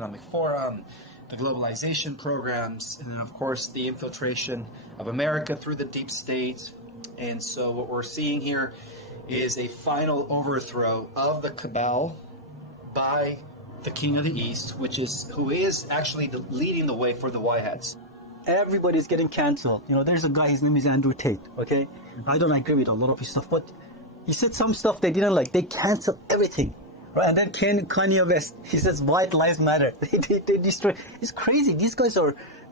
Economic Forum, the globalization programs, and then of course the infiltration of America through the deep state. And so what we're seeing here is a final overthrow of the cabal by the King of the East, who is actually leading the way for the White Hats. Everybody's getting canceled. There's a guy, his name is Andrew Tate, okay? I don't agree with a lot of his stuff, but he said some stuff they didn't like. They canceled everything, right? And then Kanye West, he says white lives matter. They destroy. It's crazy. These guys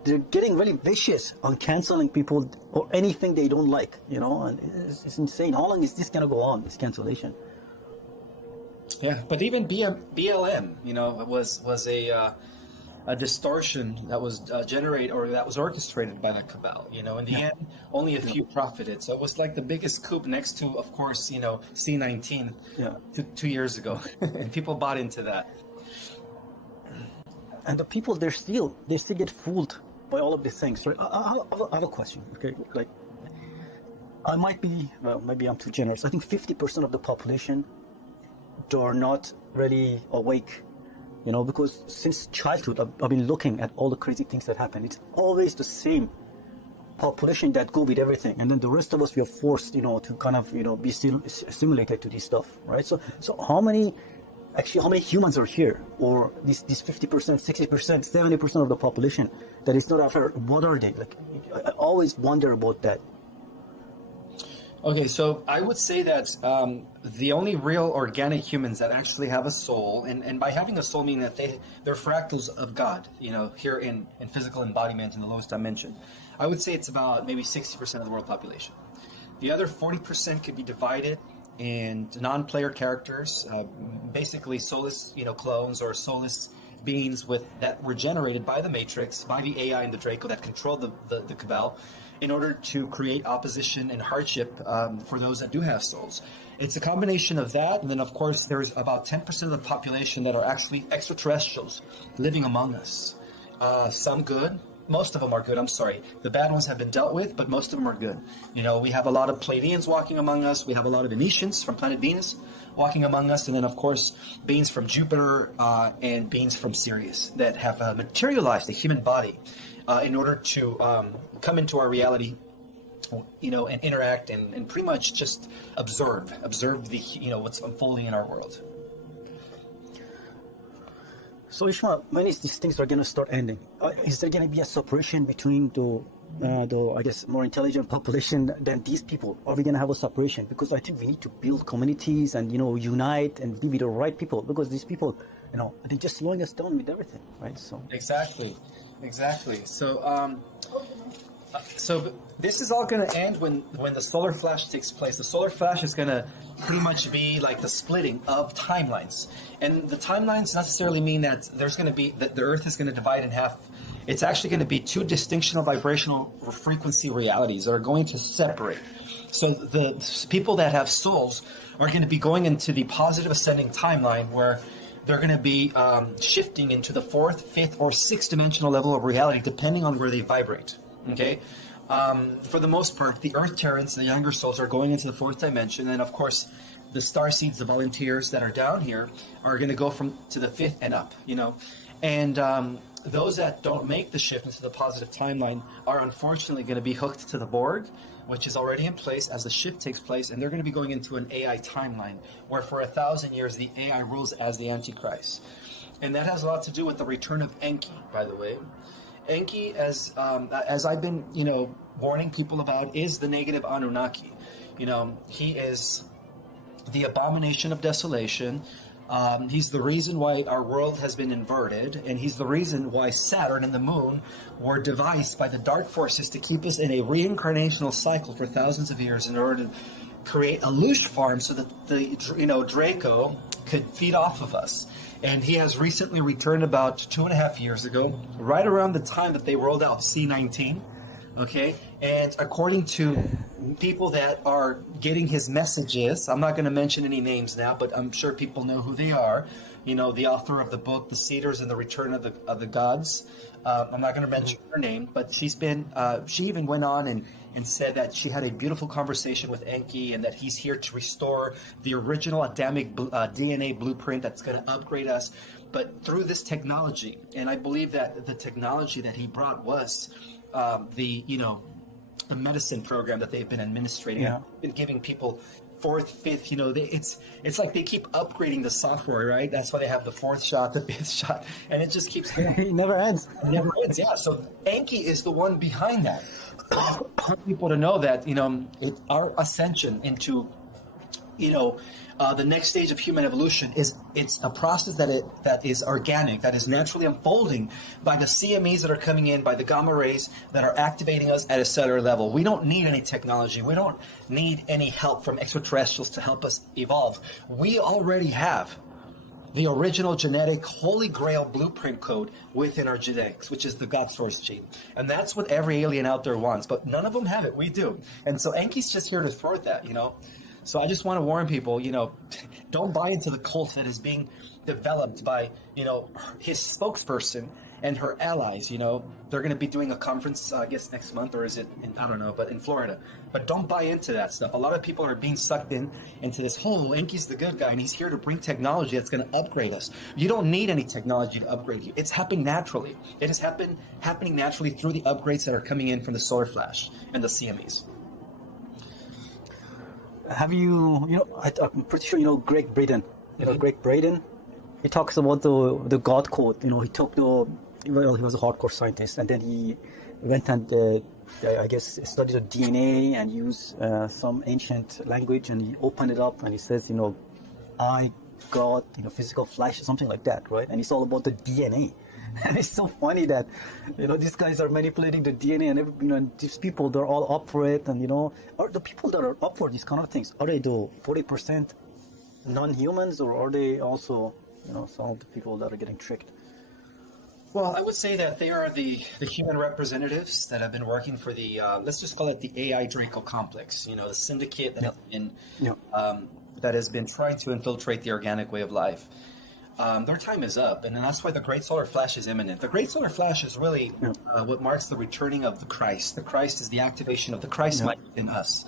they're getting really vicious on canceling people or anything they don't like, and it's insane. How long is this going to go on, this cancellation? Yeah, but even BLM, was a distortion that was generated or that was orchestrated by the cabal. In the end, only a few profited. So it was like the biggest coup next to, of course, C-19 2 years ago, and people bought into that. And the people, they still get fooled by all of these things, right? I have a question, okay? Like, I might be, maybe I'm too generous. I think 50% of the population, are not really awake, because since childhood, I've been looking at all the crazy things that happen. It's always the same population that go with everything. And then the rest of us, we are forced, to kind of, be still assimilated to this stuff, right? So how many humans are here? Or these 50%, 60%, 70% of the population that is not after, what are they? Like, I always wonder about that. Okay, so I would say that the only real organic humans that actually have a soul, and by having a soul meaning that they're fractals of God, here in physical embodiment in the lowest dimension, I would say it's about maybe 60% of the world population. The other 40% could be divided in non-player characters, basically soulless, clones or soulless beings that were generated by the Matrix, by the AI and the Draco that controlled the cabal, in order to create opposition and hardship for those that do have souls. It's a combination of that, and then of course there's about 10% of the population that are actually extraterrestrials living among us. Some good, most of them are good, I'm sorry. The bad ones have been dealt with, but most of them are good. We have a lot of Pleiadians walking among us, we have a lot of Venetians from planet Venus walking among us, and then of course beings from Jupiter and beings from Sirius that have materialized the human body in order to come into our reality, and interact and pretty much just observe the what's unfolding in our world. So Ismael, when is these things are going to start ending? Is there going to be a separation between the I guess more intelligent population than these people? Are we going to have a separation? Because I think we need to build communities and unite and be with the right people, because these people, they're just slowing us down with everything, right? So exactly. So this is all going to end when the solar flash takes place. The solar flash is going to pretty much be like the splitting of timelines, and the timelines necessarily mean that that the Earth is going to divide in half. It's actually going to be two distinctional vibrational frequency realities that are going to separate. So the people that have souls are going to be going into the positive ascending timeline, where they're going to be shifting into the fourth, fifth, or sixth dimensional level of reality, depending on where they vibrate. Okay, for the most part, the Earth Terrans, the younger souls, are going into the fourth dimension, and of course, the star seeds, the volunteers that are down here, are going to go to the fifth and up. And those that don't make the shift into the positive timeline are unfortunately going to be hooked to the Borg, which is already in place as the shift takes place, and they're going to be going into an AI timeline, where for 1,000 years the AI rules as the Antichrist. And that has a lot to do with the return of Enki, by the way. Enki, as I've been, warning people about, is the negative Anunnaki. He is the abomination of desolation. He's the reason why our world has been inverted, and he's the reason why Saturn and the moon were devised by the dark forces to keep us in a reincarnational cycle for thousands of years in order to create a loosh farm so that the Draco could feed off of us. And he has recently returned about 2.5 years ago, right around the time that they rolled out C-19. Okay, and according to people that are getting his messages, I'm not going to mention any names now, but I'm sure people know who they are. The author of the book, The Cedars and the Return of the Gods. I'm not going to mention her name, but she even went on and said that she had a beautiful conversation with Enki, and that he's here to restore the original Adamic DNA blueprint that's going to upgrade us. But through this technology, and I believe that the technology that he brought was the medicine program that they've been administrating, been giving people fourth, fifth, it's like they keep upgrading the software, right? That's why they have the fourth shot, the fifth shot, and it just keeps going. It never ends. It never ends, yeah. So Enki is the one behind that. I want people to know that, our ascension into, the next stage of human evolution it's a process that is organic, that is naturally unfolding by the CMEs that are coming in, by the gamma rays that are activating us at a cellular level. We don't need any technology. We don't need any help from extraterrestrials to help us evolve. We already have the original genetic holy grail blueprint code within our genetics, which is the God source gene. And that's what every alien out there wants, but none of them have it. We do. And so Enki's just here to thwart that, So I just want to warn people, don't buy into the cult that is being developed by, his spokesperson and her allies. They're going to be doing a conference, I guess next month, or is it, I don't know, but in Florida. But don't buy into that stuff. A lot of people are being sucked into this whole Enki's the good guy, and he's here to bring technology that's going to upgrade us. You don't need any technology to upgrade you. It's happening naturally. It is happening naturally through the upgrades that are coming in from the solar flash and the CMEs. Have I'm pretty sure Greg Braden. Greg Braden. He talks about the God code. He took he was a hardcore scientist, and then he went and I guess studied the DNA and used some ancient language, and he opened it up and he says, I got physical flesh, something like that, right? And it's all about the DNA. And it's so funny that, these guys are manipulating the DNA, and these people, they're all up for it. And, are the people that are up for these kind of things, are they the 40% non-humans, or are they also, some of the people that are getting tricked? Well, I would say that they are the human representatives that have been working for the, let's just call it the AI Draco complex, the syndicate that has been trying to infiltrate the organic way of life. Their time is up, and that's why the Great Solar Flash is imminent. The Great Solar Flash is really what marks the returning of the Christ. The Christ is the activation of the Christ light within us.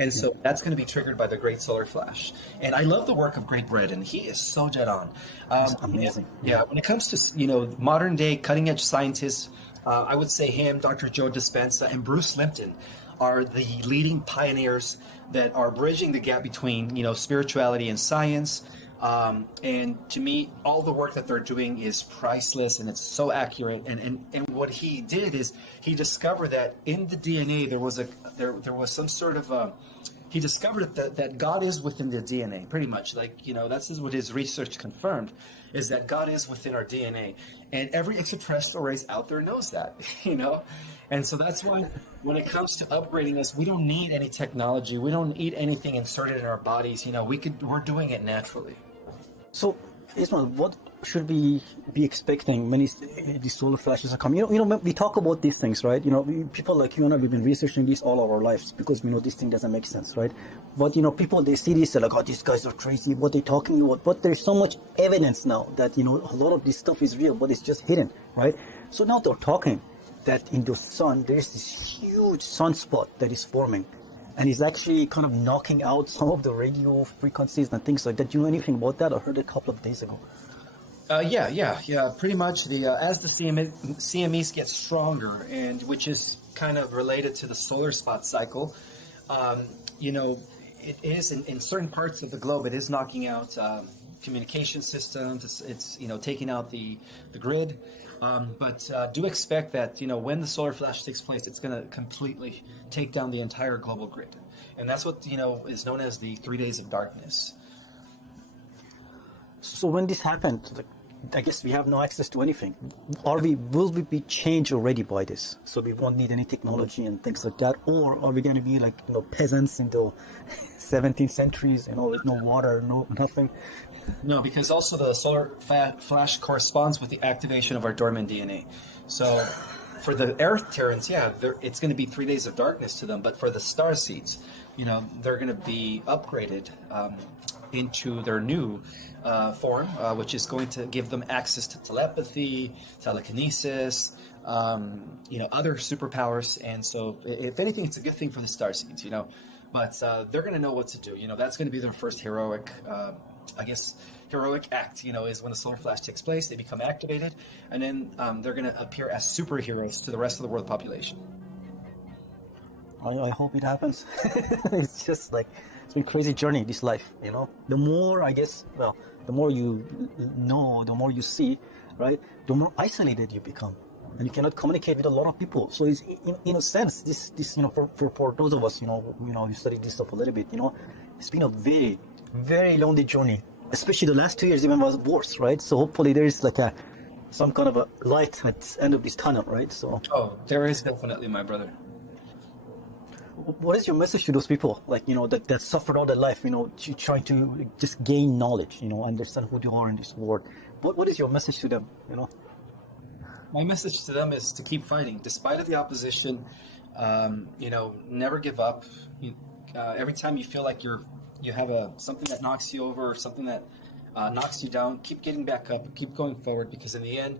And so that's going to be triggered by the Great Solar Flash. And I love the work of Greg Braden. He is so dead on. Amazing. Yeah, when it comes to, modern day cutting edge scientists, I would say him, Dr. Joe Dispenza, and Bruce Limpton are the leading pioneers that are bridging the gap between, spirituality and science. And to me, all the work that they're doing is priceless, and it's so accurate. And what he did is he discovered that in the DNA there was some sort of he discovered that God is within the DNA, pretty much. That's what his research confirmed, is that God is within our DNA, and every extraterrestrial race out there knows that, And so that's why when it comes to upgrading us, we don't need any technology. We don't need anything inserted in our bodies. We're doing it naturally. So, Ismael, what should we be expecting when these solar flashes are coming? We talk about these things, right? People like you and I, we've been researching this all of our lives because we know this thing doesn't make sense, right? But, people, they see this, they're like, oh, these guys are crazy, what they're talking about. But there's so much evidence now that, a lot of this stuff is real, but it's just hidden, right? So now they're talking that in the sun, there's this huge sunspot that is forming. And it's actually kind of knocking out some of the radio frequencies and things like that. Do you know anything about that? I heard it a couple of days ago. Yeah. Pretty much as the CMEs get stronger, and which is kind of related to the solar spot cycle, it is in certain parts of the globe, it is knocking out communication systems. It's taking out the grid. But do expect that, when the solar flash takes place, it's going to completely take down the entire global grid. And that's what, is known as the 3 days of darkness. So when this happens, I guess we have no access to anything. Will we be changed already by this? So we won't need any technology and things like that? Or are we going to be like, peasants in the 17th centuries, with no water, nothing? No, because also the solar flash corresponds with the activation of our dormant DNA. So for the Earth Terrans, it's going to be 3 days of darkness to them. But for the star seeds, they're going to be upgraded into their new form, which is going to give them access to telepathy, telekinesis, other superpowers. And so if anything, it's a good thing for the star seeds, But they're going to know what to do. That's going to be their first heroic I guess, heroic act, is when the solar flash takes place. They become activated, and then they're going to appear as superheroes to the rest of the world population. I hope it happens. It's just like, it's been a crazy journey, this life, The more, I guess, the more you know, the more you see, right? The more isolated you become. And you cannot communicate with a lot of people. So it's, in a sense, this for those of us, you study this stuff a little bit, it's been a very, very lonely journey. Especially the last 2 years even was worse, right? So hopefully there is like some kind of a light at the end of this tunnel, right? So. Oh, there is definitely, my brother. What is your message to those people, like, that suffered all their life, trying to just gain knowledge, understand who they are in this world? What is your message to them, My message to them is to keep fighting, despite of the opposition. Never give up. Every time you feel like you have something that knocks you over, or something that knocks you down, keep getting back up, keep going forward, because in the end,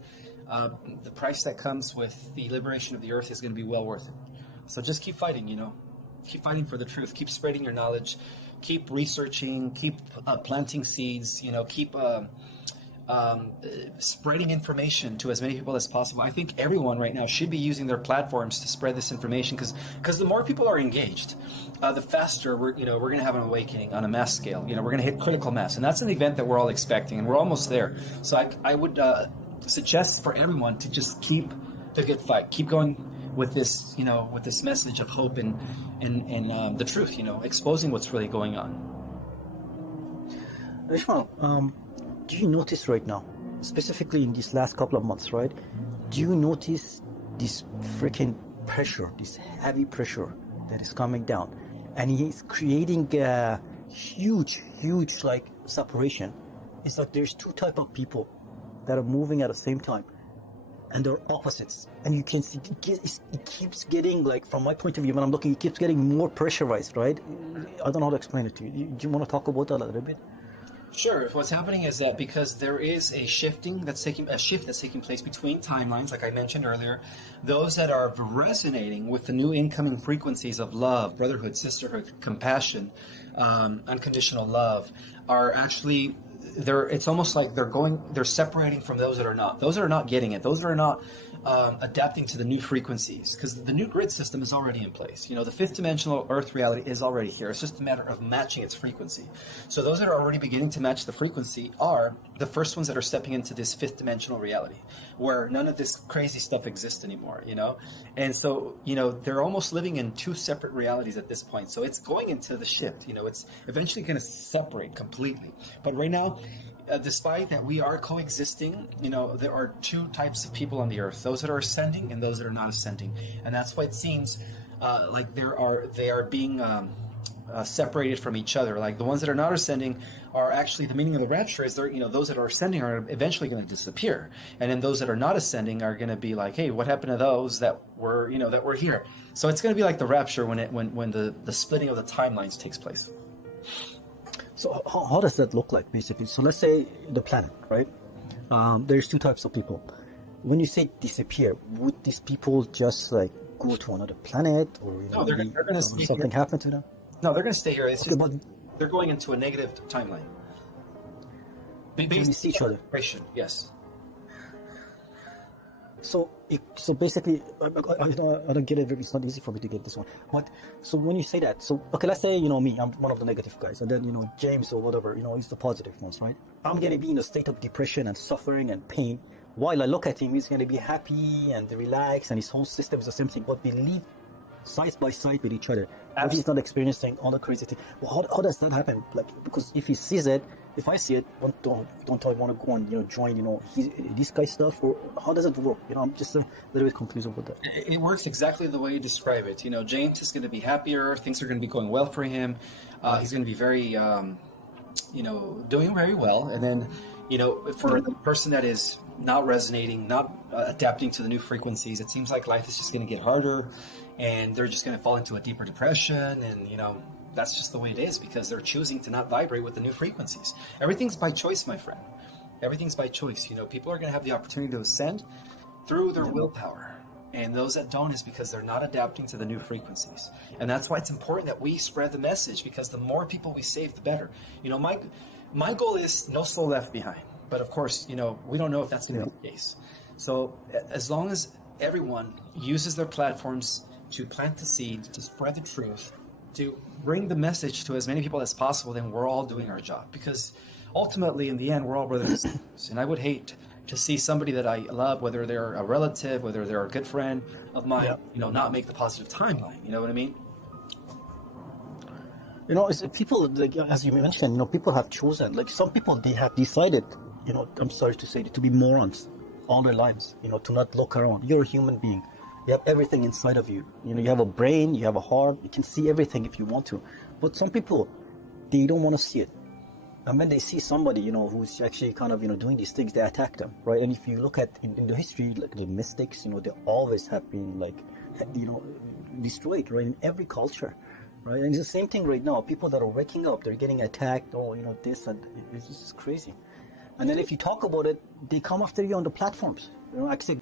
the price that comes with the liberation of the earth is going to be well worth it. So just keep fighting, keep fighting for the truth, keep spreading your knowledge, keep researching, keep planting seeds, keep spreading information to as many people as possible. I think everyone right now should be using their platforms to spread this information, because the more people are engaged, the faster we're going to have an awakening on a mass scale. We're going to hit critical mass, and that's an event that we're all expecting, and we're almost there. So I would suggest for everyone to just keep the good fight, keep going with this, with this message of hope and the truth, exposing what's really going on. Ismael, do you notice right now, specifically in these last couple of months, right? Do you notice this freaking pressure, this heavy pressure that is coming down, and it's creating a huge like separation? It's like there's two type of people that are moving at the same time, and they're opposites. And you can see it keeps getting, like, from my point of view, when I'm looking, it keeps getting more pressurized, right? I don't know how to explain it to you. Do you want to talk about that a little bit? Sure. What's happening is that because there is a shift that's taking place between timelines, like I mentioned earlier, those that are resonating with the new incoming frequencies of love, brotherhood, sisterhood, compassion, unconditional love, are actually it's almost like they're separating from those that are not. Those that are not getting it. Those that are not adapting to the new frequencies, because the new grid system is already in place. The fifth dimensional Earth reality is already here. It's just a matter of matching its frequency. So those that are already beginning to match the frequency are the first ones that are stepping into this fifth dimensional reality, where none of this crazy stuff exists anymore. And so they're almost living in two separate realities at this point. So it's going into the shift. It's eventually going to separate completely. But right now, despite that we are coexisting, there are two types of people on the earth: those that are ascending and those that are not ascending. And that's why it seems like they are being separated from each other. Like the ones that are not ascending are actually, the meaning of the rapture is those that are ascending are eventually going to disappear, and then those that are not ascending are going to be like, hey, what happened to those that were here? So it's going to be like the rapture when the splitting of the timelines takes place. So how does that look like, basically? So let's say the planet, right? There's two types of people. When you say disappear, would these people just like go to another planet, or no, they're going to something happen to them? No, they're going to stay here. It's Okay, just but they're going into a negative timeline. we see each other. Yes. So basically, I don't get it. It's not easy for me to get this one. But so when you say that, so okay, let's say me, I'm one of the negative guys, and then James or whatever, he's the positive ones, right? I'm gonna be in a state of depression and suffering and pain, while I look at him, he's gonna be happy and relaxed, and his whole system is the same thing. But we live side by side with each other. But he's not experiencing all the crazy things. Well, how does that happen? Like, because if he sees it, if I see it, don't I want to go and join this guy's stuff, or how does it work? I'm just a little bit confused about that. It works exactly the way you describe it. James is going to be happier. Things are going to be going well for him. He's going to be very, doing very well. And then, for the person that is not resonating, not adapting to the new frequencies, it seems like life is just going to get harder, and they're just going to fall into a deeper depression, and that's just the way it is, because they're choosing to not vibrate with the new frequencies. Everything's by choice, my friend. Everything's by choice. People are going to have the opportunity to ascend through their willpower. And those that don't is because they're not adapting to the new frequencies. And that's why it's important that we spread the message, because the more people we save, the better. You know, my goal is no soul left behind. But of course, you know, we don't know if that's going to be the case. So as long as everyone uses their platforms to plant the seed, to spread the truth, to bring the message to as many people as possible, then we're all doing our job. Because ultimately, in the end, we're all brothers and sisters. And I would hate to see somebody that I love, whether they're a relative, whether they're a good friend of mine, you know, not make the positive timeline. You know what I mean? You know, it's people, like, as you mentioned, you know, people have chosen, like some people, they have decided, you know, I'm sorry to say, to be morons all their lives, you know, to not look around. You're a human being. You have everything inside of you. You know, you have a brain, you have a heart, you can see everything if you want to. But some people, they don't want to see it. And when they see somebody, you know, who's actually kind of, you know, doing these things, they attack them, right? And if you look at in the history, like the mystics, you know, they always have been like, you know, destroyed, right? In every culture, right? And it's the same thing right now. People that are waking up, they're getting attacked, or, you know, this and it's just crazy. And then if you talk about it, they come after you on the platforms. You know, actually.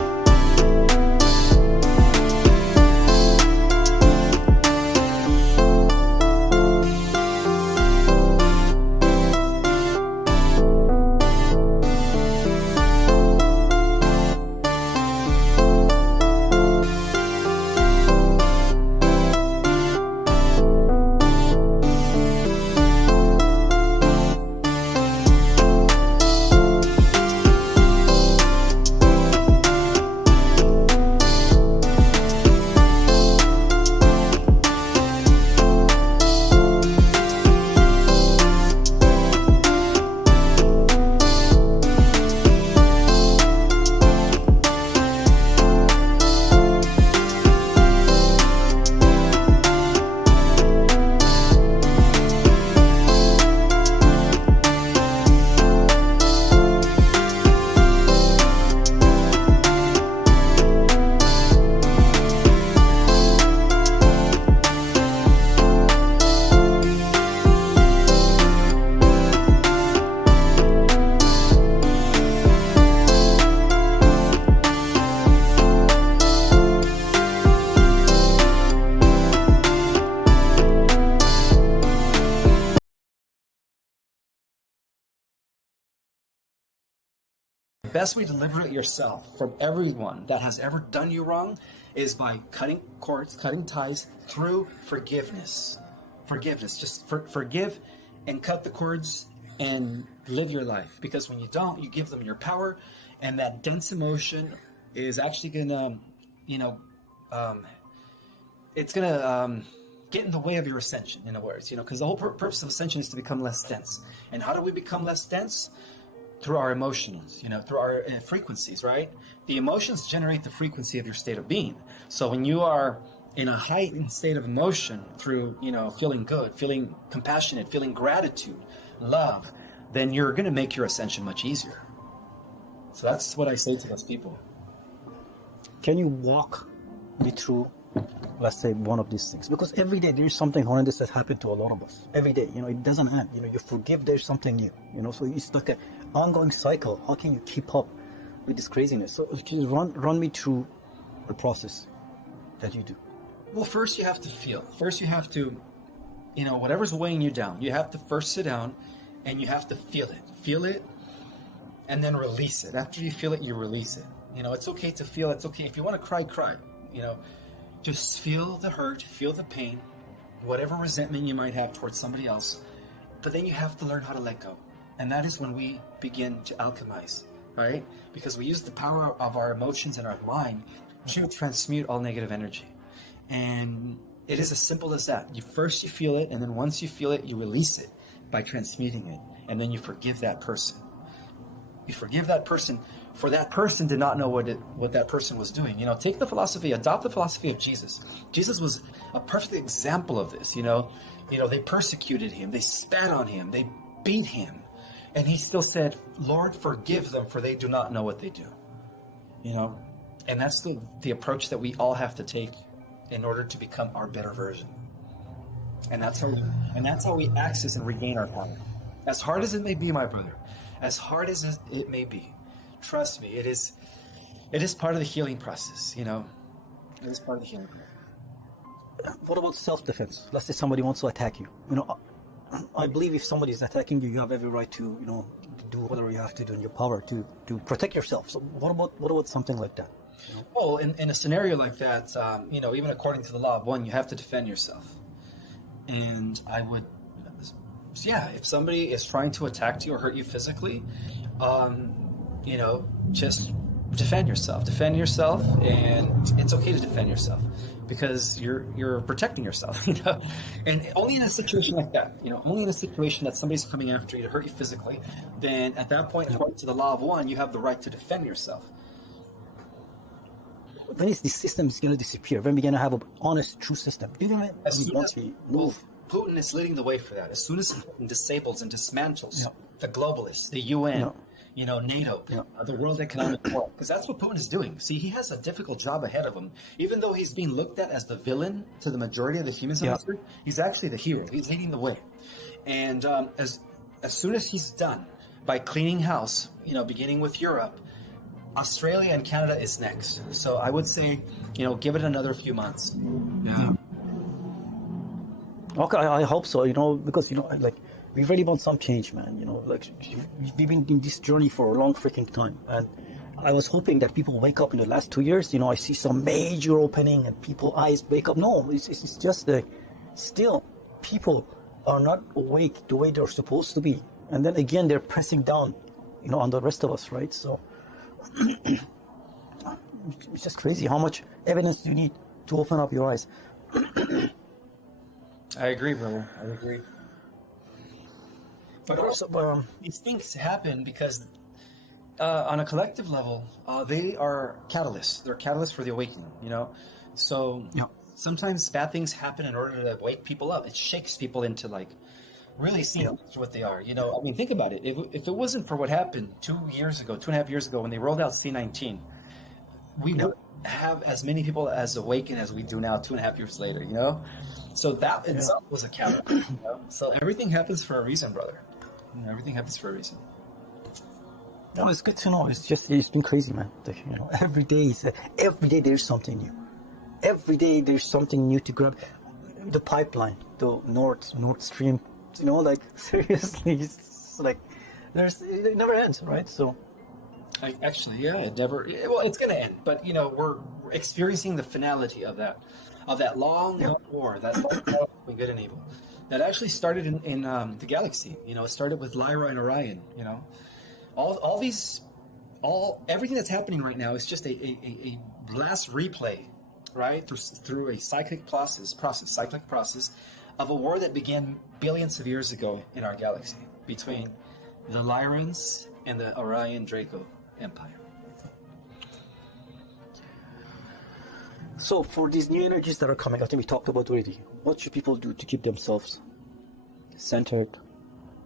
The best way to liberate yourself from everyone that has ever done you wrong is by cutting cords, cutting ties through forgiveness. Forgiveness. Just forgive and cut the cords and live your life. Because when you don't, you give them your power, and that dense emotion is actually going to, you know, it's going to get in the way of your ascension, in other words, you know, because the whole purpose of ascension is to become less dense. And how do we become less dense? Through our emotions, you know, through our frequencies, right? The emotions generate the frequency of your state of being. So when you are in a heightened state of emotion through, you know, feeling good, feeling compassionate, feeling gratitude, love, then you're going to make your ascension much easier. So that's what I say to those people. Can you walk me through, let's say, one of these things? Because every day there's something horrendous that happened to a lot of us. Every day, you know, it doesn't end. You know, you forgive, there's something new. You know, so it's like an ongoing cycle. How can you keep up with this craziness? So can you run me through the process that you do? Well, first you have to feel. First you have to, you know, whatever's weighing you down, you have to first sit down and you have to feel it. Feel it and then release it. After you feel it, you release it. You know, it's okay to feel. It's okay. If you want to cry, cry. You know, just feel the hurt, feel the pain, whatever resentment you might have towards somebody else. But then you have to learn how to let go. And that is when we begin to alchemize, right? Because we use the power of our emotions and our mind to transmute all negative energy. And it is as simple as that. You feel it, and then once you feel it, you release it by transmuting it. And then you forgive that person. You forgive that person, for that person did not know what that person was doing. You know, adopt the philosophy of Jesus. Jesus was a perfect example of this. You know, they persecuted him, they spat on him, they beat him, and he still said, "Lord, forgive them, for they do not know what they do." You know, and that's the approach that we all have to take in order to become our better version. And that's how we access and regain our power. As hard as it may be, my brother, as hard as it may be, trust me, it is part of the healing process. You know, It is part of the healing. What about self-defense? Let's say somebody wants to attack you. I believe if somebody is attacking you, you have every right to, do whatever you have to do in your power to protect yourself. So what about something like that? Well, in a scenario like that, even according to the law of one, you have to defend yourself. And I would, if somebody is trying to attack you or hurt you physically, just defend yourself. Defend yourself, and it's okay to defend yourself because you're protecting yourself, And only in a situation like that, only in a situation that somebody's coming after you to hurt you physically, then at that point, according to the law of one, you have the right to defend yourself. When is this system is going to disappear? When we're going to have an honest, true system? As soon as we move. Putin is leading the way for that. As soon as Putin disables and dismantles the globalists, the UN, NATO, the World Economic Forum, because that's what Putin is doing. See, he has a difficult job ahead of him. Even though he's being looked at as the villain to the majority of the humans on Earth, he's actually the hero. He's leading the way. And as soon as he's done by cleaning house, beginning with Europe, Australia and Canada is next. So I would say, give it another few months. Yeah. Okay, I hope so, because, we really want some change, man. We've been in this journey for a long freaking time. And I was hoping that people wake up in the last 2 years. I see some major opening and people's eyes wake up. No, it's just still people are not awake the way they're supposed to be. And then again, they're pressing down, on the rest of us, right? So it's just crazy. How much evidence do you need to open up your eyes? I agree, brother. I agree. But also, these things happen because on a collective level, they are catalysts. They're catalysts for the awakening, So sometimes bad things happen in order to wake people up. It shakes people into really seeing what they are. Think about it. If it wasn't for what happened 2.5 years ago, when they rolled out C-19, we would have as many people as awakened as we do now 2.5 years later, So that itself was a catalyst. So everything happens for a reason, brother. Everything happens for a reason. No, it's good to know. It's been crazy, man. Every day there's something new. Every day there's something new to grab. The pipeline, the Nord Stream. Seriously, it's it never ends, right? So. It never. Well, it's going to end, but we're experiencing the finality of that long war, that between good and evil, that actually started in the galaxy. It started with Lyra and Orion. Everything that's happening right now is just a last replay, right, through a cyclic process of a war that began billions of years ago in our galaxy between the Lyrans and the Orion Draco Empire. So for these new energies that are coming, I think we talked about already, what should people do to keep themselves centered,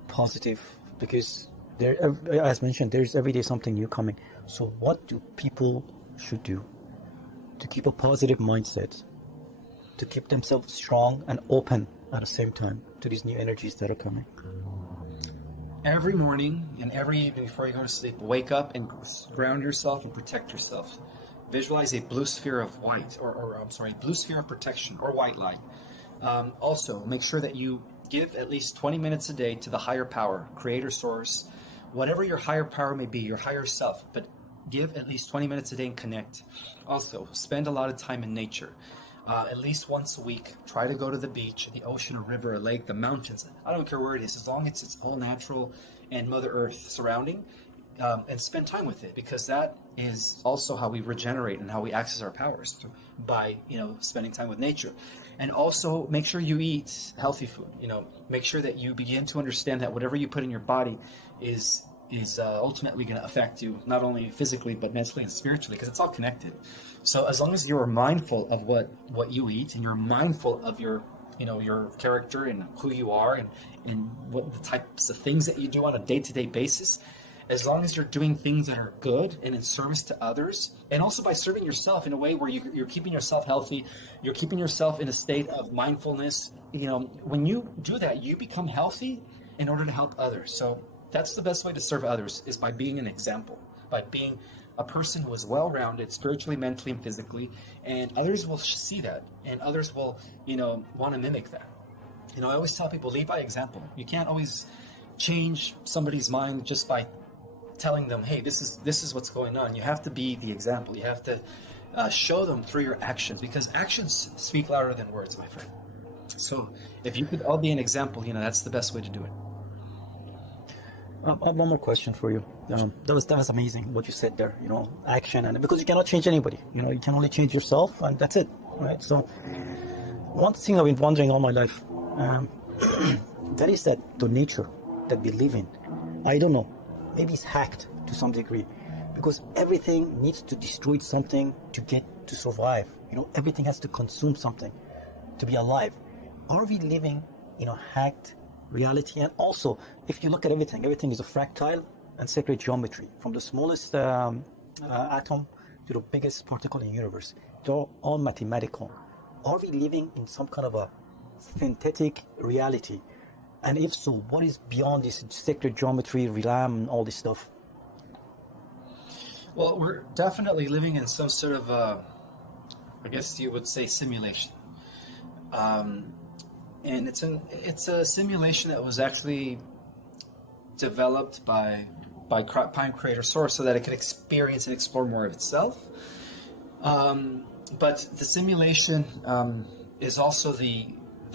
positive? Because as mentioned, there's every day something new coming. So what do people should do to keep a positive mindset, to keep themselves strong and open at the same time to these new energies that are coming? Every morning and every evening before you go to sleep, wake up and ground yourself and protect yourself. Visualize a blue sphere of white, blue sphere of protection or white light. Also, make sure that you give at least 20 minutes a day to the higher power, creator source, whatever your higher power may be, your higher self, but give at least 20 minutes a day and connect. Also, spend a lot of time in nature. At least once a week, try to go to the beach, the ocean, a river, a lake, the mountains. I don't care where it is, as long as it's all natural and Mother Earth surrounding, and spend time with it, because that is also how we regenerate and how we access our powers, by spending time with nature. And also make sure you eat healthy food. Make sure that you begin to understand that whatever you put in your body is ultimately going to affect you, not only physically but mentally and spiritually, because it's all connected. So as long as you are mindful of what you eat, and you're mindful of your character and who you are, and what the types of things that you do on a day-to-day basis, as long as you're doing things that are good and in service to others, and also by serving yourself in a way where you're keeping yourself healthy, you're keeping yourself in a state of mindfulness, when you do that, you become healthy in order to help others. So that's the best way to serve others, is by being an example, by being a person who is well-rounded spiritually, mentally, and physically, and others will see that, and others will, want to mimic that. I always tell people, lead by example. You can't always change somebody's mind just by telling them, hey, this is what's going on. You have to be the example. You have to show them through your actions, because actions speak louder than words, my friend. So if you could all be an example, that's the best way to do it. I have one more question for you. That was amazing what you said there. Action, and because you cannot change anybody. You can only change yourself, and that's it, right? So one thing I've been wondering all my life, that is that the nature that we live in. I don't know. Maybe it's hacked to some degree, because everything needs to destroy something to survive. Everything has to consume something to be alive. Are we living in a hacked reality? And also, if you look at everything is a fractal and sacred geometry, from the smallest atom to the biggest particle in the universe. They're all mathematical. Are we living in some kind of a synthetic reality? And if so, what is beyond this sacred geometry, realm, and all this stuff? Well, we're definitely living in some sort of, I guess you would say, simulation. And it's a simulation that was actually developed by Prime Creator Source so that it could experience and explore more of itself. But the simulation is also the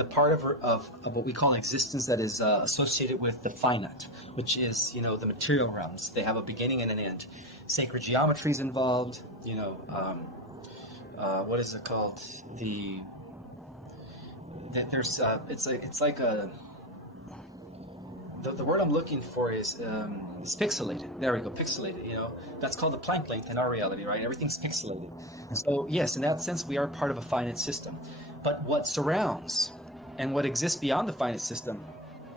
part of what we call an existence that is associated with the finite, which is, the material realms. They have a beginning and an end. Sacred geometry is involved. What is it called? The word I'm looking for is pixelated. There we go, pixelated. That's called the Planck length in our reality, right? Everything's pixelated. So yes, in that sense, we are part of a finite system. But what surrounds and what exists beyond the finite system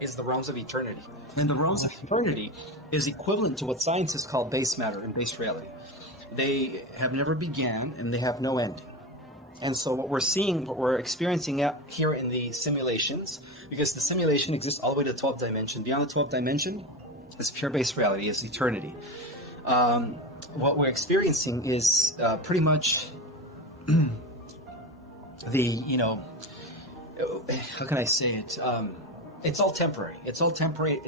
is the realms of eternity. And the realms of eternity is equivalent to what scientists call base matter and base reality. They have never began and they have no end. And so what we're experiencing out here in the simulations, because the simulation exists all the way to the 12th dimension. Beyond the 12th dimension is pure base reality, is eternity. What we're experiencing is pretty much how can I say it? It's all temporary. It's all temporary,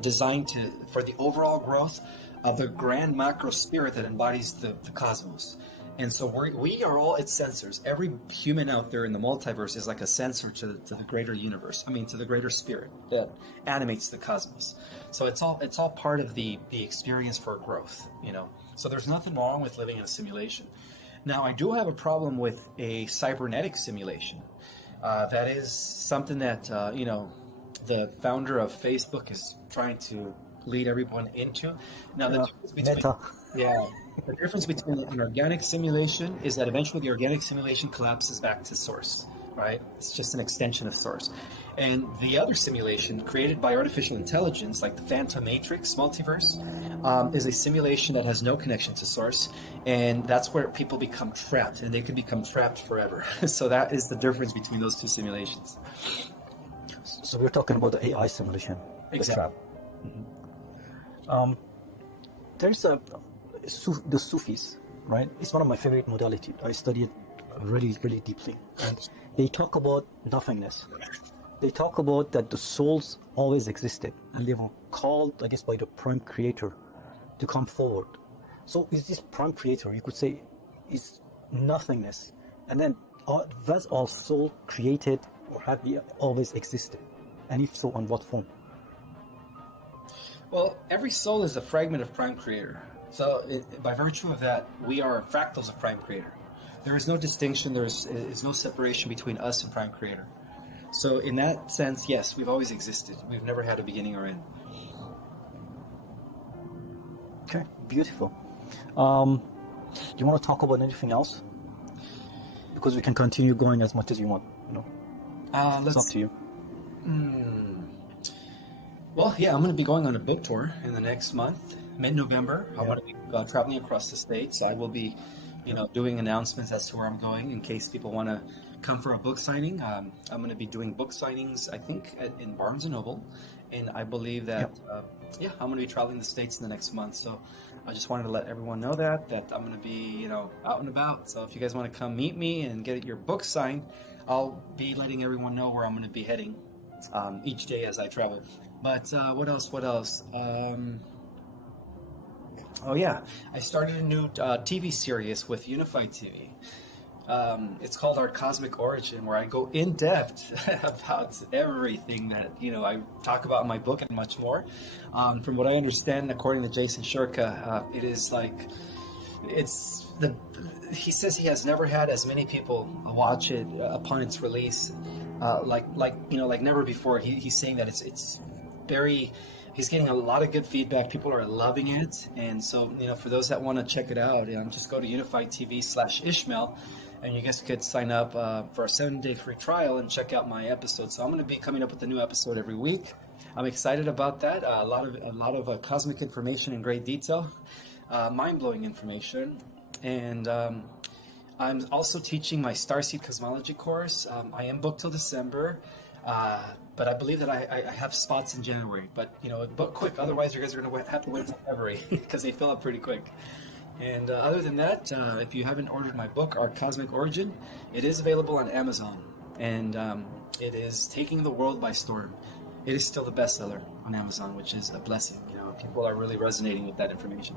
designed for the overall growth of the grand macro spirit that embodies the cosmos. And so we are all its sensors. Every human out there in the multiverse is like a sensor to the greater universe. To the greater spirit that animates the cosmos. So it's all part of the experience for growth. So there's nothing wrong with living in a simulation. Now, I do have a problem with a cybernetic simulation. That is something that the founder of Facebook is trying to lead everyone into. Now, the difference between the difference between an organic simulation is that eventually the organic simulation collapses back to source, right? It's just an extension of source. And the other simulation created by artificial intelligence, like the Phantom Matrix multiverse, is a simulation that has no connection to source. And that's where people become trapped, and they can become trapped forever. So that is the difference between those two simulations. So we're talking about the AI simulation. Exactly. There's the Sufis, right? It's one of my favorite modalities. I study it really, really deeply. And they talk about nothingness. They talk about that the souls always existed, and they were called, I guess, by the Prime Creator to come forward. So is this Prime Creator, you could say, is nothingness? And then was our soul created, or have we always existed? And if so, on what form? Well, every soul is a fragment of Prime Creator. So by virtue of that, we are fractals of Prime Creator. There is no distinction, there is no separation between us and Prime Creator. So in that sense, yes, we've always existed. We've never had a beginning or end. Okay, beautiful. Do you want to talk about anything else? Because we can continue going as much as you want. It's up to you. Well, yeah, I'm going to be going on a book tour in the next month, mid-November. I want to be traveling across the states. I will be, doing announcements as to where I'm going in case people want to come for a book signing. I'm going to be doing book signings, I think, in Barnes & Noble and I believe that yeah, I'm going to be traveling the States in the next month. So I just wanted to let everyone know that I'm going to be out and about. So if you guys want to come meet me and get your book signed, I'll be letting everyone know where I'm going to be heading each day as I travel. But what else? Oh yeah, I started a new TV series with Unified TV. It's called Our Cosmic Origin, where I go in depth about everything that I talk about in my book and much more. From what I understand, according to Jason Shurka, it is like he says he has never had as many people watch it upon its release, like never before. He's saying that it's very. He's getting a lot of good feedback. People are loving it, and so for those that want to check it out, just go to Unified TV/Ishmael. And you guys could sign up for a 7-day free trial and check out my episodes. So I'm going to be coming up with a new episode every week. I'm excited about that. A lot of cosmic information in great detail, mind-blowing information, and I'm also teaching my Starseed Cosmology course. I am booked till December, but I believe that I have spots in January. But book quick, otherwise you guys are going to have to wait until February because they fill up pretty quick. And other than that, if you haven't ordered my book, Our Cosmic Origin, it is available on Amazon, and it is taking the world by storm. It is still the bestseller on Amazon, which is a blessing. People are really resonating with that information.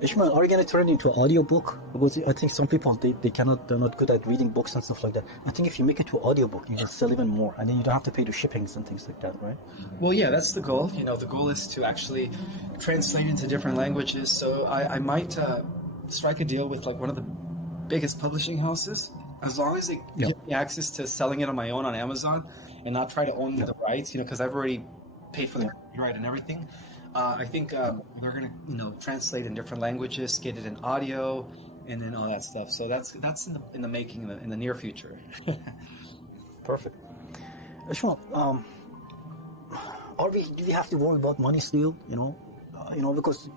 Ishmael, are you going to turn it into an audiobook? Because I think some people, they're not good at reading books and stuff like that. I think if you make it to an audiobook, you can sell even more, and then you don't have to pay the shippings and things like that, right? Well, yeah, that's the goal. The goal is to actually translate into different languages. So I might strike a deal with like one of the biggest publishing houses, as long as they give me access to selling it on my own on Amazon and not try to own the rights, because I've already paid for the copyright and everything. I think they're going to, translate in different languages, get it in audio, and then all that stuff. So that's in the making in the near future. Perfect. Ishmael, do we have to worry about money still? Because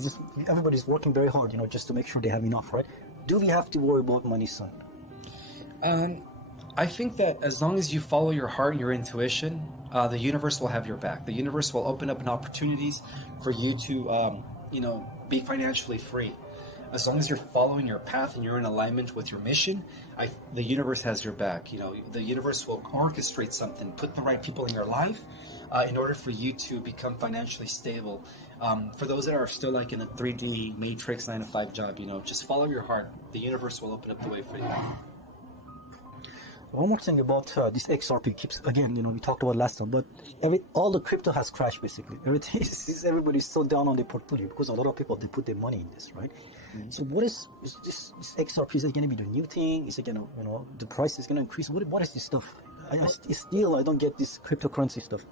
just everybody's working very hard, just to make sure they have enough, right? Do we have to worry about money, son? I think that as long as you follow your heart and your intuition, the universe will have your back. The universe will open up opportunities for you to, be financially free. As long as you're following your path and you're in alignment with your mission, the universe has your back. The universe will orchestrate something, put the right people in your life in order for you to become financially stable. For those that are still like in a 3D matrix 9-to-5 job, just follow your heart. The universe will open up the way for you. One more thing about this XRP keeps, again, we talked about last time, but all the crypto has crashed basically. Everybody's so down on their portfolio because a lot of people, they put their money in this, right? Mm-hmm. So what is this XRP? Is it going to be the new thing? Is it going to, the price is going to increase? What is this stuff? I don't get this cryptocurrency stuff.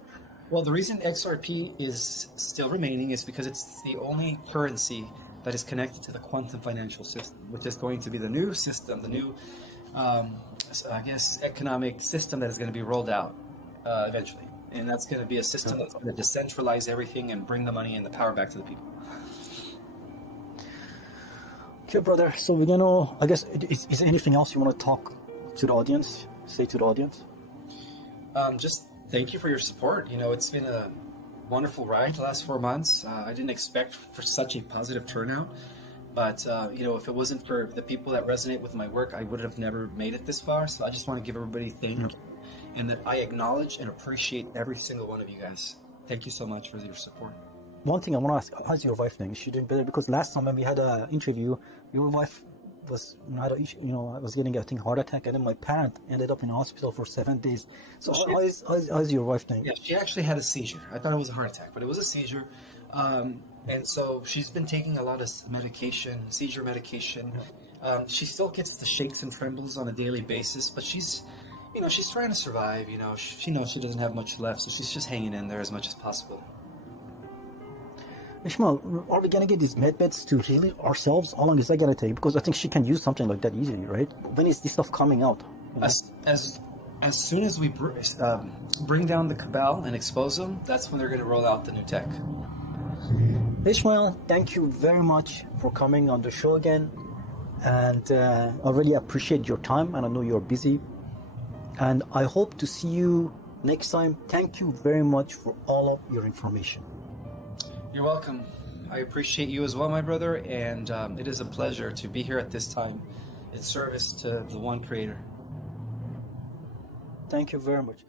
Well, the reason XRP is still remaining is because it's the only currency that is connected to the quantum financial system, which is going to be the new system, the new economic system that is going to be rolled out eventually. And that's going to be a system that's going to decentralize everything and bring the money and the power back to the people. Okay, brother. So we're going to, I guess, is there anything else you want to talk to the audience? Say to the audience? Just thank you for your support. It's been a wonderful ride the last 4 months. I didn't expect for such a positive turnout. But, if it wasn't for the people that resonate with my work, I would have never made it this far. So I just want to give everybody thank you. And that I acknowledge and appreciate every single one of you guys. Thank you so much for your support. One thing I want to ask, how's your wife doing? Is she doing better? Because last time when we had an interview, your wife was, I was getting, I think, heart attack. And then my parent ended up in the hospital for 7 days. So how's your wife doing? Yeah, she actually had a seizure. I thought it was a heart attack, but it was a seizure. And so she's been taking a lot of medication, seizure medication. She still gets the shakes and trembles on a daily basis, but she's trying to survive. She knows she doesn't have much left, so she's just hanging in there as much as possible. Ishmael, are we going to get these medbeds to heal ourselves? How long is that going to take? Because I think she can use something like that easily, right? When is this stuff coming out? As soon as we bring down the cabal and expose them, that's when they're going to roll out the new tech. Ismael, thank you very much for coming on the show again, and I really appreciate your time, and I know you're busy, and I hope to see you next time, thank you very much for all of your information. You're welcome. I appreciate you as well, my brother, and it is a pleasure to be here at this time in service to the one Creator. Thank you very much.